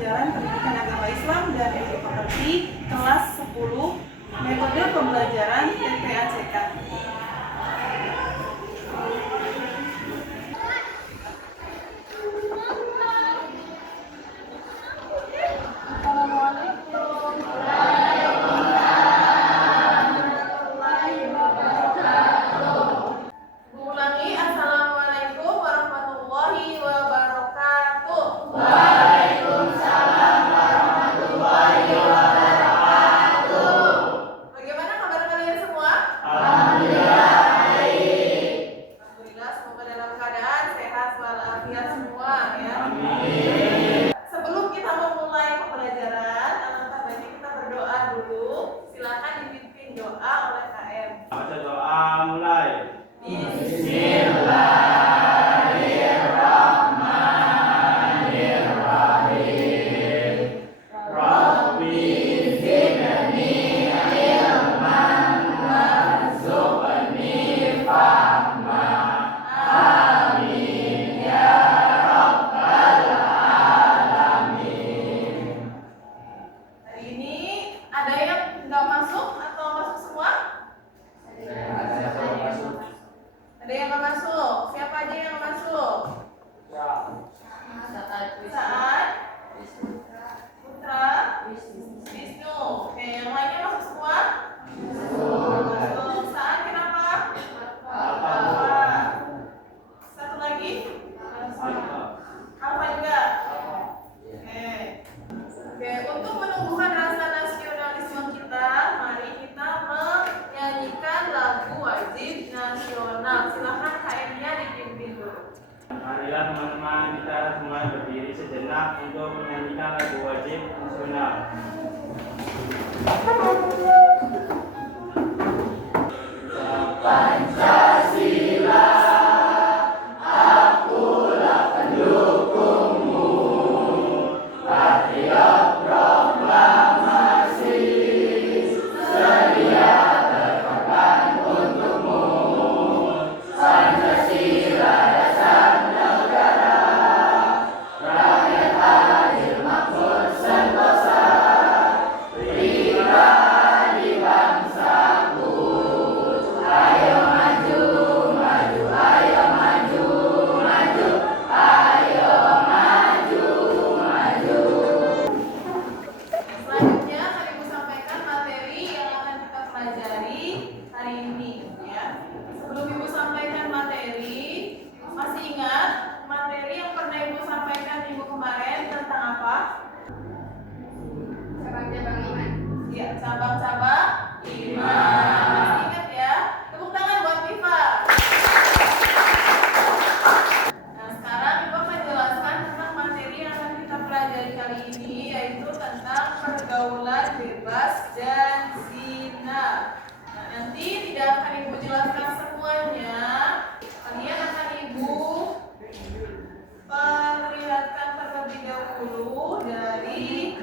pembelajaran pendidikan agama Islam dan ilmu pekerti kelas 10 metode pembelajaran TPACK. Sebelum kita memulai pembelajaran, alangkah baiknya kita berdoa dulu. Silakan dipimpin doa oleh KM. Baca doa mulai. Bismillahirrahmanirrahim. Rabbi zidni ilman warzuqni fahma. Amin ya rabbal alamin. Hari ini ada yang nggak masuk atau masuk semua? Ada yang nggak masuk. Siapa aja yang nggak masuk? Saat, Putra, Wisnu. Oke, yang lainnya masuk semua? Masuk. Saat kenapa? Alfa. Satu lagi? Alfa juga. Oke, untuk menumbuhkan rasa nasionalisme kita, mari kita menyanyikan lagu wajib nasional. Silakan KM-nya dipimpin dulu. Marilah teman-teman kita semua berdiri sejenak untuk menyanyikan lagu wajib nasional. Pancasila, akulah pendukungmu, patriot proklamasi, sedia berkorban untukmu. Pancasila dasar negara, rakyat adil makmur sentosa, pribadi bangsaku. Ayo maju, maju, ayo maju, maju, ayo maju, maju. Selanjutnya akan Ibu sampaikan materi yang akan kita pelajari hari ini ya. Sebelum Ibu sampaikan materi, masih ingat materi yang pernah Ibu sampaikan minggu kemarin tentang apa? Cabang-cabang iman. Ya, cabang-cabang iman. Masih ingat ya? Tepuk tangan buat Viva. Nah, sekarang Ibu akan jelaskan tentang materi yang akan kita pelajari kali ini, yaitu tentang pergaulan bebas dan zina. Nah, nanti tidak akan Ibu jelaskan semuanya. Kalian akan Ibu perlihatkan terlebih dahulu dari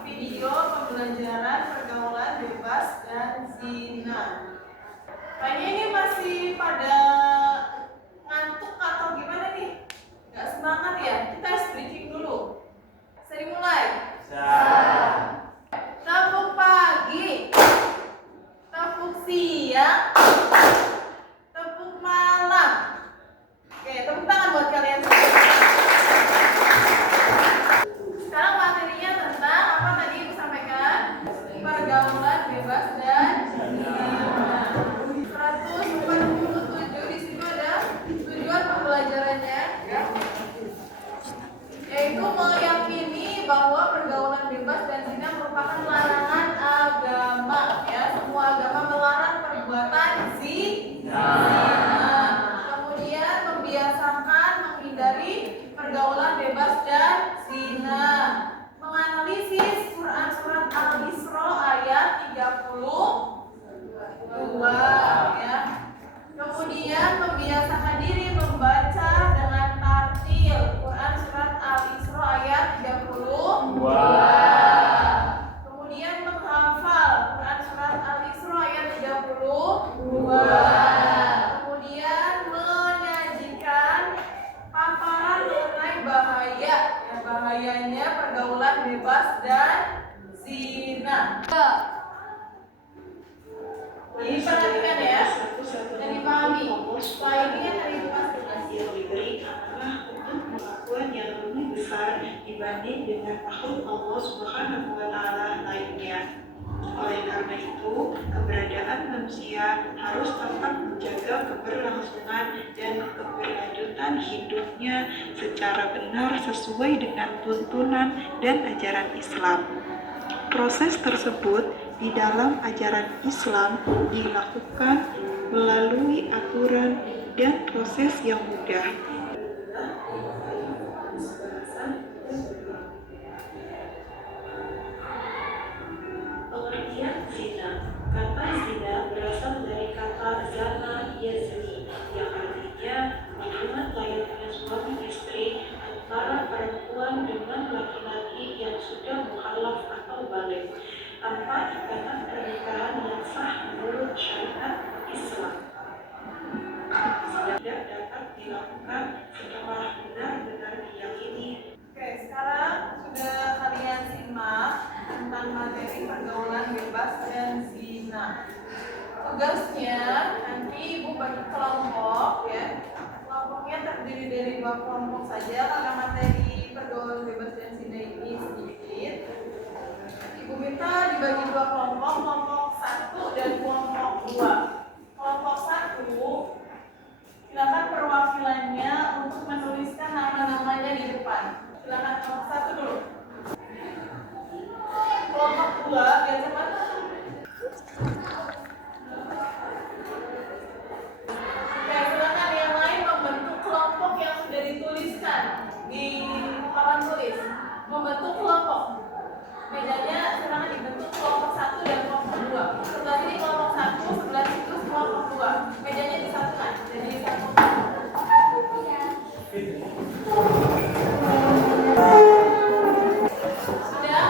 video pembelajaran pergaulan bebas dan zina. Kayaknya ini masih pada ngantuk atau gimana nih? Gak semangat ya? Kita harus briefing dulu. Seri mulai. Tepuk pagi, tepuk siang, tepuk malam. Oke, tepuk tangan buat kalian semua. Sekarang materinya tentang apa tadi Ibu sampaikan? Pergaulan bebas dan zina. 147 di situ ada tujuan pembelajarannya ya. Yaitu meyakini bahwa pergaulan bebas dan zina merupakan larangan agama ya. Semua agama melarang perbuatan zina. Kemudian membiasakan menghindari pergaulan bebas dan zina. Menganalisis Quran surat Al-Isra ayat 32 ya. Kemudian membiasakan diri membaca dengan tartil Quran surat Al-Isra ayat bahayanya pergaulan bebas dan zina. Ini perhatikan ya, dan dipahami. Setelah ini kan hari dipastikan. Yang diberi adalah untuk pengakuan yang lebih besar dibanding dengan makhluk Allah Subhanahu wa Ta'ala lainnya. Oleh karena itu, keberadaan manusia harus tetap menjaga keberlangsungan dan keberlanjutan hidupnya secara benar sesuai dengan tuntunan dan ajaran Islam. Proses tersebut di dalam ajaran Islam dilakukan melalui aturan dan proses yang mudah. Pengertian zina. Kata zina berasal dari kata zana yazni, yang artinya hubungan layaknya suami istri antara perempuan dengan laki-laki yang sudah mukallaf atau balik, tanpa ikatan pernikahan yang sah menurut syariat Islam. Tidak dapat dilakukan setelah benar-benar diyakini. Oke, sekarang sudah kalian simak tentang materi pergaulan bebas dan zina. Tugasnya nanti ibu bagi kelompok ya. Kelompoknya terdiri dari 2 kelompok saja karena materi pergaulan bebas dan zina ini sedikit. Ibu minta dibagi 2 kelompok, kelompok 1 dan kelompok 2. Kelompok 1 silakan perwakilannya untuk menuliskan nama-namanya di depan. Silakan kelompok 1 dulu. Kelompok 2 biar cepat. Oke, silakan yang lain membentuk kelompok yang sudah dituliskan di papan tulis. Membentuk kelompok. Bedanya silakan dibentuk kelompok 1 dan kelompok 2. Sebelah sini kelompok 1, sebelah situ kelompok 2. Bedanya disatukan. Jadi satu. Sudah?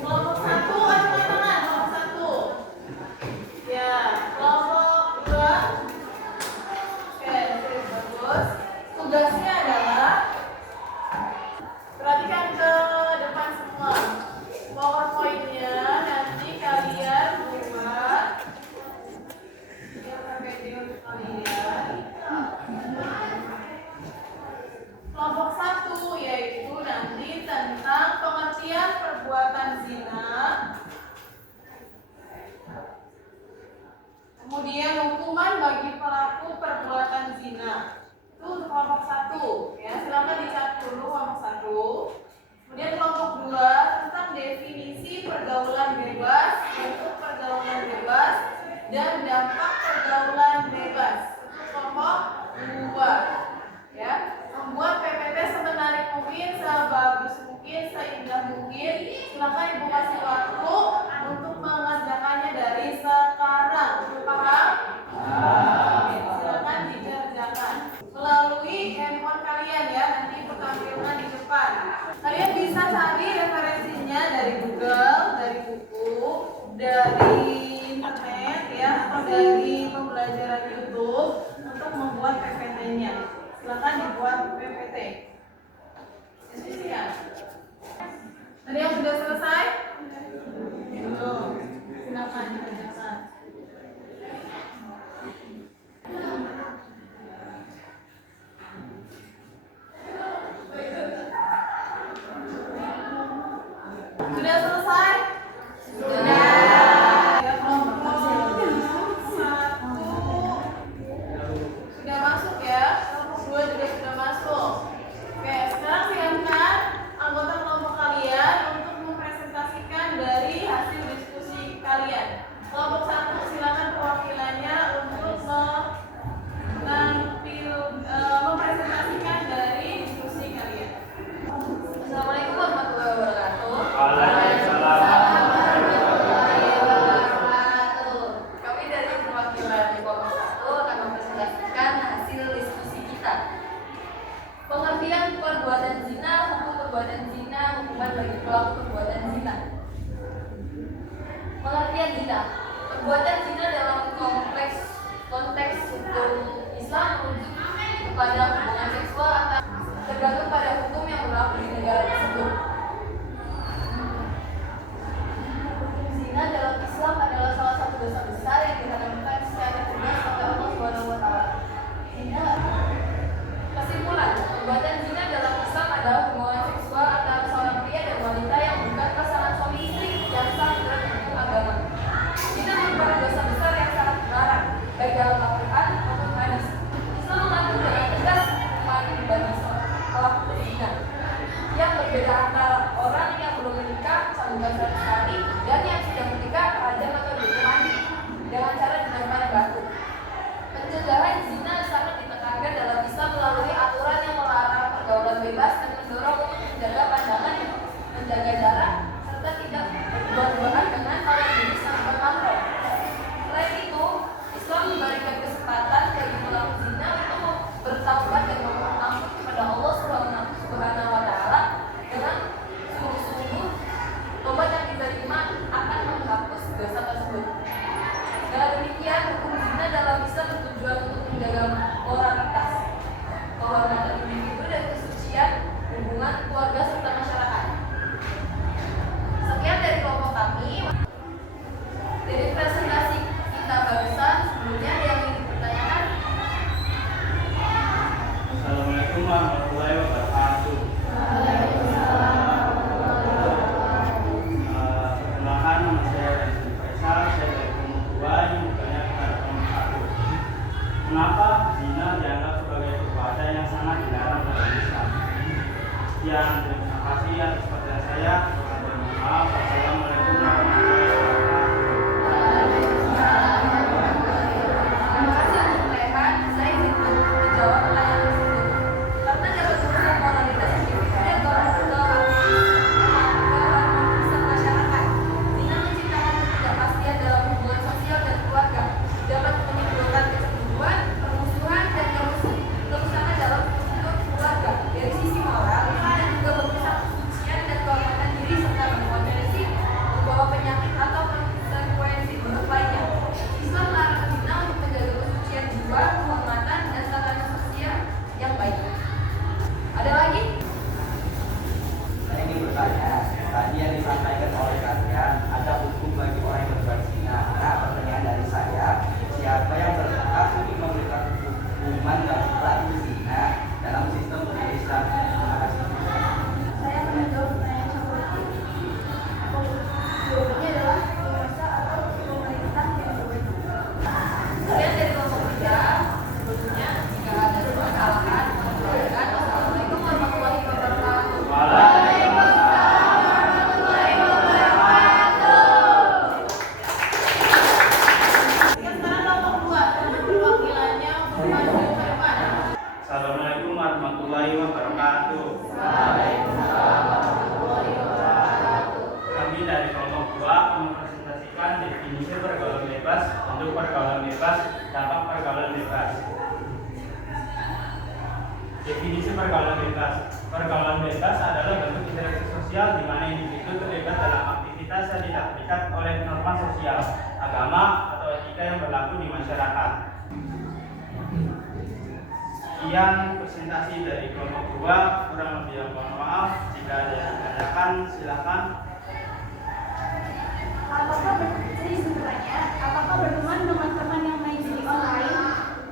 Kelompok 1 angkat tangan, kelompok 1. Ya, kelompok 2. Oke, bagus. Tugasnya adalah perhatikan ke depan semua. PowerPoint-nya nanti kalian buat ya pakai video kalian. Kelompok 1 yaitu nanti tentang pengertian perbuatan zina. Kemudian hukuman bagi pelaku perbuatan zina. Itu untuk kelompok 1 ya, silakan dicatat dulu kelompok 1. Kemudian kelompok 2 tentang definisi pergaulan bebas, bentuk pergaulan bebas, dan dampak pergaulan bebas. Itu kelompok 2 ya. Membuat PPT semenarik mungkin, sebagus mungkin, seindah mungkin. Silakan ibu kasih waktu untuk mengerjakannya dari sekarang. Paham? Silakan dikerjakan melalui handphone kalian ya. Nanti ibu tampilkan di depan. Kalian bisa cari referensinya dari Google, dari buku, dari internet ya, atau dari pembelajaran YouTube untuk membuat PPT-nya. Silakan dibuat PPT. Diskusikan. Tadi yang sudah selesai? Belum. Silakan dikerjakan. Sudah selesai? Sudah. Ya, kelompok 1 sudah masuk ya. Kelompok 2 juga sudah masuk. Oke, sekarang silakan anggota kelompok kalian untuk mempresentasikan dari hasil diskusi kalian. Kelompok 1 silakan perwakilannya untuk mempresentasikan dari diskusi kalian. Assalamualaikum warahmatullahi wabarakatuh. Waalaikumsalam. Kami dari perwakilan kelompok 1 akan mempresentasikan hasil diskusi kita. Pengertian perbuatan zina, hukum perbuatan zina, hukuman bagi pelaku perbuatan zina. Pengertian zina. Perbuatan zina dalam konteks hukum Islam merujuk kepada hubungan seksual tergantung pada hukum yang berlaku di negara tersebut. perbedaan antara orang yang belum menikah sambungan 100 kali dan yang sudah menikah rajam atau dihukum dengan cara dilempar batu. Pencegahan zina sangat ditekankan dalam Islam melalui aturan yang melarang pergaulan bebas dan mendorong untuk menjaga pandangan, menjaga jarak, serta tidak berduaan dengan lawan jenis yang bermakna. Selain itu, Islam memberikan kesempatan bagi pelaku zina untuk bertaubat dan memohon ampun kepada Allah Subhanahu wa Ta'ala dengan sungguh-sungguh tobat yang diterima akan menghapus dosa tersebut. Dengan demikian, hukum zina dalam Islam bertujuan untuk menjaga moralitas, kehormatan individu dan kesucian hubungan keluarga serta masyarakat. Sekian dari kelompok kami. Dari presentasi kita barusan, sebelumnya ada yang ingin dipertanyakan? Assalamualaikum warahmatullahi wabarakatuh. Perkenalkan, nama saya Randy Faisal. Saya dari kelompok 2 yang bertanya kepada kelompok 1. Kenapa zina dianggap sebagai perbuatan yang sangat dilarang dalam Islam? Sekian, terima kasih atas perhatian saya. Mohon maaf. Assalamualaikum warahmatullahi wabarakatuh. Terima kasih untuk Rehan. Saya ingin menjawab pertanyaan tersebut. Karena dapat merusak moralitas individu dan keharmonisan masyarakat. Zina menciptakan ketidakpastian dalam hubungan sosial dan keluarga, dapat menimbulkan kecemburuan, permusuhan, dan kerusakan dalam struktur keluarga. Dari sisi moral, zina juga merusak kesucian dan kehormatan diri serta berpotensi membawa penyakit atau konsekuensi buruk lainnya. Islam melarang zina untuk menjaga kesucian jiwa, kehormatan, dan tatanan sosial yang baik. Ada lagi? Saya ingin bertanya, tadi yang disampaikan oleh kalian ada hukum bagi orang yang berbuat zina. Nah, pertanyaan dari saya, siapa yang berhak untuk memberikan hukuman bagi pelaku zina dalam sistem hukum Islam? Terima kasih. Saya akan menjawab pertanyaan satu lagi. Jawabannya adalah penguasa atau pemerintah yang berwenang. Sekian dari kelompok 3. Sebelumnya, jika ada kesalahan, mohon dimaafkan. Wassalamualaikum warahmatullahi wabarakatuh. Sekarang kelompok 2 dengan perwakilannya untuk maju ke depan. Assalamualaikum warahmatullahi wabarakatuh. Kami dari kelompok 2 mempresentasikan definisi pergaulan bebas, bentuk pergaulan bebas, dampak pergaulan bebas. Definisi pergaulan bebas. Pergaulan bebas adalah bentuk interaksi sosial di mana individu terlibat dalam aktivitas yang tidak terikat oleh norma sosial, agama, atau etika yang berlaku di masyarakat. Sekian presentasi dari kelompok 2, kurang lebih mohon maaf. Jika ada yang ditanyakan, silakan. Apakah berteman dengan teman yang main judi online,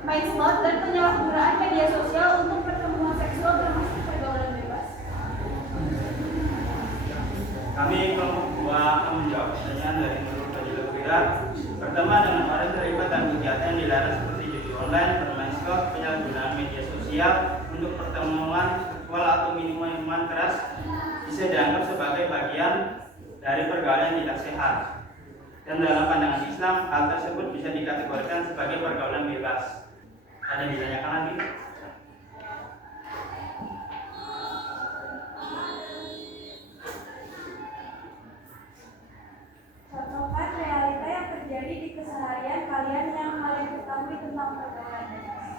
main slot, dan penyalahgunaan media sosial untuk pertemuan seksual termasuk pergaulan bebas? Kami kelompok 2 akan menjawab pertanyaan dari Nurul Fadilah Wira. Berteman dengan orang yang terlibat dalam kegiatan yang dilarang seperti judi online, bermain slot, penyalahgunaan media sosial untuk pertemuan seksual atau minuman keras bisa dianggap sebagai bagian dari pergaulan yang tidak sehat. Dan dalam pandangan Islam, hal tersebut bisa dikategorikan sebagai pergaulan bebas. Ada yang ditanyakan lagi? Contohkan realita yang terjadi di keseharian kalian yang kalian ketahui tentang pergaulan bebas.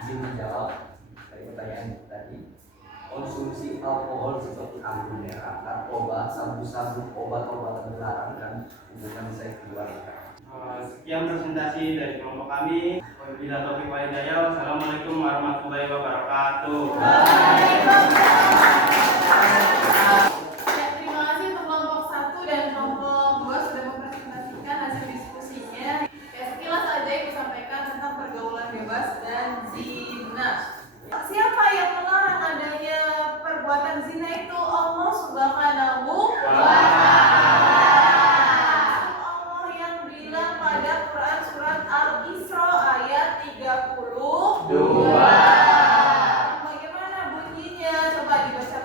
Izin menjawab dari pertanyaan tadi. Konsumsi alkohol seperti anggur merah, narkoba, sabu-sabu, obat-obatan terlarang, dan hubungan seks keluarga. Sekian presentasi dari kelompok kami. Wabillahi taufiq wal hidayah. Wassalamualaikum warahmatullahi wabarakatuh. Ya, terima kasih untuk kelompok 1 dan kelompok 2 sudah mempresentasikan hasil diskusinya. Ya, sekilas saja Ibu sampaikan tentang pergaulan bebas dan zina. Siapa yang melarang adanya perbuatan zina itu? Allah Subhanahu wa Ta'ala. Allah yang bilang pada Quran surat Al-Isra ayat 32. Bagaimana bunyinya? Coba dibaca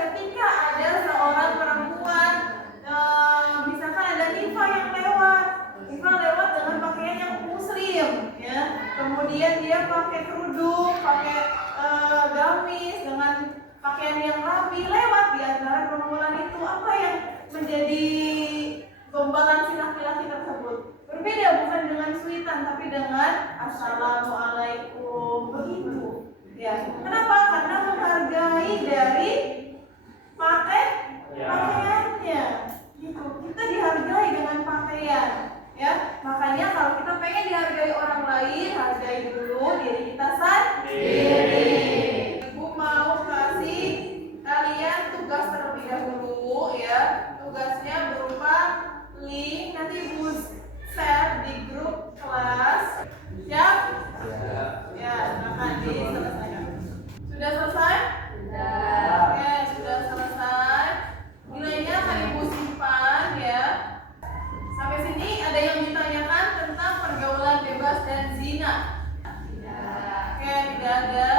ketika ada seorang perempuan, misalkan ada Tifa yang lewat dengan pakaian yang muslim, ya. Kemudian dia pakai kerudung, pakai gamis dengan pakaian yang rapi, lewat di antara perempuan itu, apa yang menjadi gombalan si laki-laki tersebut? Berbeda, bukan dengan suitan, tapi dengan assalamualaikum, begitu. Ya, kenapa? Karena menghargai dari pakaiannya, gitu. Kita dihargai dengan pakaian, ya. Makanya kalau kita pengen dihargai orang lain, hargai dulu diri kita sendiri. Ibu mau kasih kalian tugas terlebih dahulu, ya. Tugasnya berupa link, nanti Ibu share di grup kelas. Siap? Ya, silakan diselesaikan. Sudah selesai? Sudah. Oke, sudah selesai. Nilainya akan Ibu simpan, ya. Sampai sini ada yang ditanyakan tentang pergaulan bebas dan zina? Tidak. Oke, tidak ada.